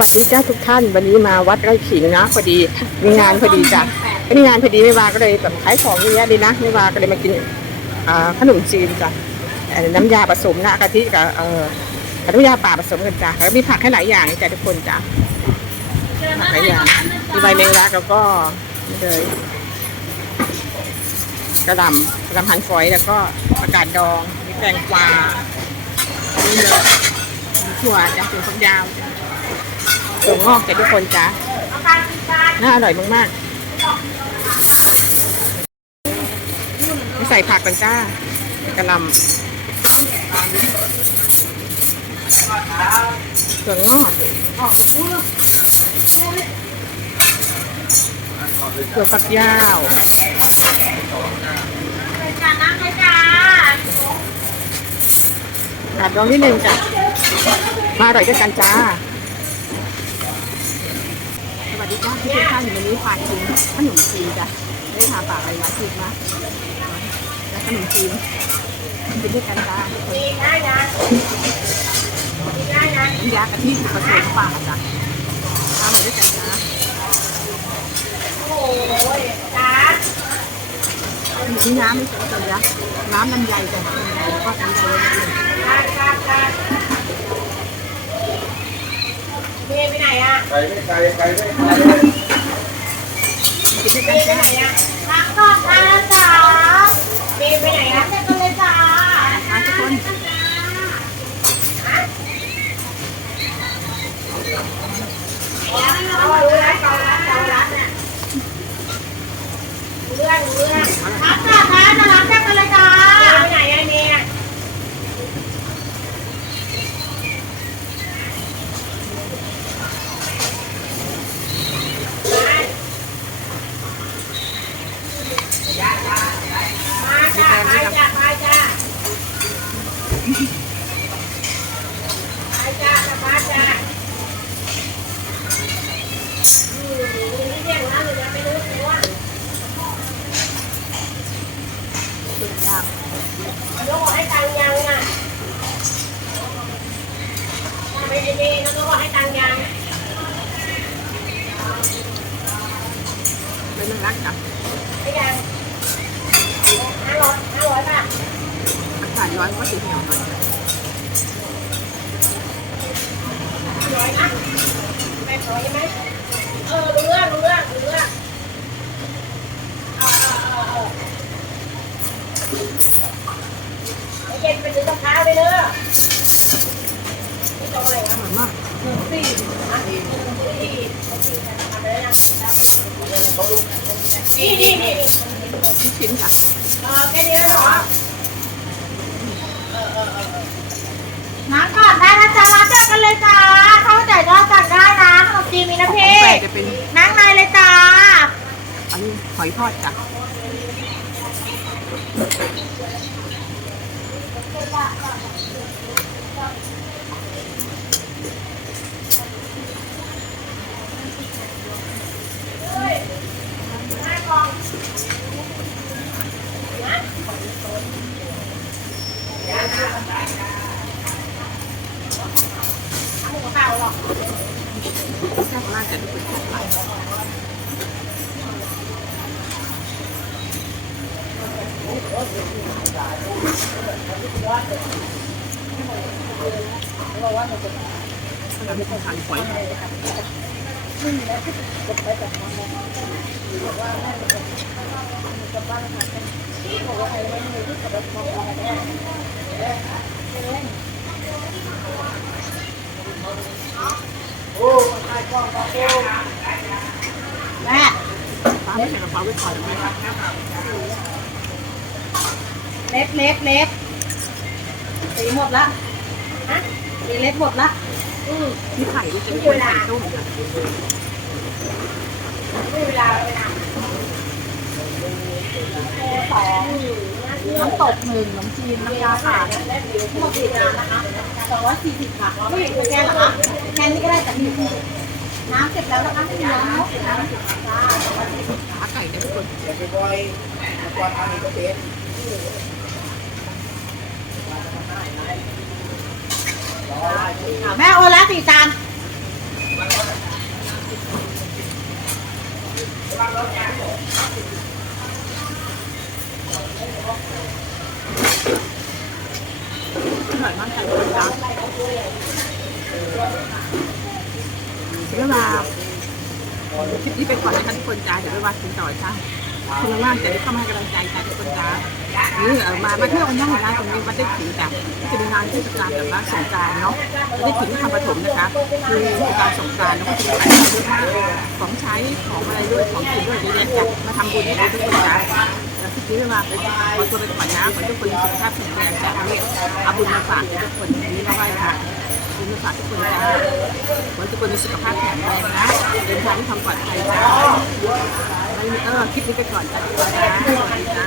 วัสดีจ้าทุกท่าน วันนี้มาวัดไร่ขิงนะพอดีมีงานพอดีจ้ะมีงานพอดีไม่วาก็เลยแบบขายของเยอะแยดีนะไม่วาก็เลยมากินขนมจีนจ้ะน้ำยาผสมนะกะทิกับเอ่อน้ำยาป่าผสมกันจ้ะแล้วมีผักให้หลายอย่างจ้ะทุกคนจ้ะผักหลายอย่างมีใบแมงลักแล้วก็เลยกระหลำกระหลำหั่นฝอยแล้วก็ผักกาดดองมีแตงกวานี่เลยมีถั่วจ้ะถั่วฝักยาวจ้ะ ถั่วงอกจากทุกคนจ้าน่าอร่อยมากๆใส่ผักกันจ้ากระหลำถั่วงอกถั่วฝักยาวกาดดองนิดนึงจ้ะมาอร่อยด้วยกันจ้า วัสดีจ้าที่ทุกท่านวันนี้พากชิมขนมจีนจ้ะไม่ได้พาปากอะไรมาชิมนะแล้วขนมจีนกินด้วยกันจ้าทุกคนน้ำยากะทิผสมปากจ้ะทานมาด้วยกันนะโอ้ยจ้ามีน้ำไม่ใช่จ้ะจ้ะน้ำลำไยจ้ะก็ลำไยเลย เมย์ ไปไม่ไก่ไม่ไก่ไก่ไม่ไก่กินด้วยเมกันย์ไปไหนอะพักก่อนค่ะจ๋าเมย์ไปไหนอะเจอกันเลยจ้าทุกคนเอารู้แล้วเอาแล้วเอาแล้วเนี่ยรู้เรื่องรู้เรื่องพักก่อนค่ะจะรับเจอกันเลยจ้าเมย์ไปไหนอะเมย์ มาจ้าไปจ้าไปจ้าไปจ้าไปจ้าอืมนี่เรียกว่าหรือจะไม่รู้ตัว แล้วบอกให้ตังยังอะไม่ได้เมย์แล้วก็บอกให้ตังยังเป็นรักจ้ะไม่ยังห้าร้อยห้าร้อยป่ะอากาศร้อนก็ติดเหนียวหน่อยร้อยนะไปขอใช่ไหมเออรู้เรื่องรู้เรื่องรู้เรื่องเอาเอาเอาเอาไอ้เย็นไปซื้อกับข้าวไปเด้อนี่ตรงอะไร อ วะ ร่อยมาก ห นึ่งสี่อะหนึ่งสี่หนึ่งสี่ทำไปแล้วยังนี่นี่นี่ชิ้นจ้ะเออแค่นี้แล้วเหรอเออเออเออน้ำก่อนได้นะจ๊ะร้านเดียวกันเลยจ้าเข้าใจก็สั่งได้นะขนมจีนมีน้ำพริของแปรกจะเป็นนั่งในเลยจ้าอันนี้หอยทอดจ้ะ มูเต่าหรอกแซ่บมากจะทุกคนชอบมากเราไม่ต้องทาน หอยแม่ป้าไม่ใส่กระเพราไว้ก่อนไหมครับเล็บเล็บเล็บสีหมดละฮะสีเล็บหมดละอืมนี่ไข่ที่จะเป็นคนใส่ต้มจ้ะไม่เวลาเวลาสอง น้ำตกหนึ่งขนมจีนน้ำยาป่าทั้งหมดสี่จานนะคะสองร้อยสี่สิบค่ะไม่ถึงแกนหรอคะแกนนี้ก็ได้แต่มีน้ำเสร็จแล้วนะคะไม่มีน้ำเนาะน้ำจ้าขาไก่นี่ยทุกคนอย่าไปบอยก่อนทานอีก็เต็มแม่โอนแล้วสี่จาน น่อยมากใจเลยจ้ะเรื่องราวคลิปนี้ไปก่อนนะคะทุกคนจ้าเดี๋ยวไปว่าคุณต่อจ้าคนลว่างจะได้เข้ามาให้กำลังใจจ้าทุกคนจ้าหรือมามาเที่ยวกันได้นะตรงนี้มาได้ขิงจ้ะจะเป็นงานเทศกาลแบบว่าสงกรานเนาะวัได้ขิงที่ทำปฐมนะคะ คือเทศกาลสงการต์แล้วก็จะมีของใช้ของอะไรด้วยของกินด้วยเยอะแยจ้ะมาทำบุญให้ทุกคนจ้า แล้วคลิปนี้ไปมาขอตัวไปก่อนนะขอทุกคนสุขภาพแข็งแรงจ้ะเอาบุญมาฝากทุกคนนี้นะไหว้ค่ะบุญมาฝากทุกคนจ้าขอทุกคนมีสุขภาพแข็งแรงนะเดินทางที่ทำปลอดภัยจ้าไม่มีเออคิดนี้ไปก่อนจ้าทุกคนนะสวัสดีจ้า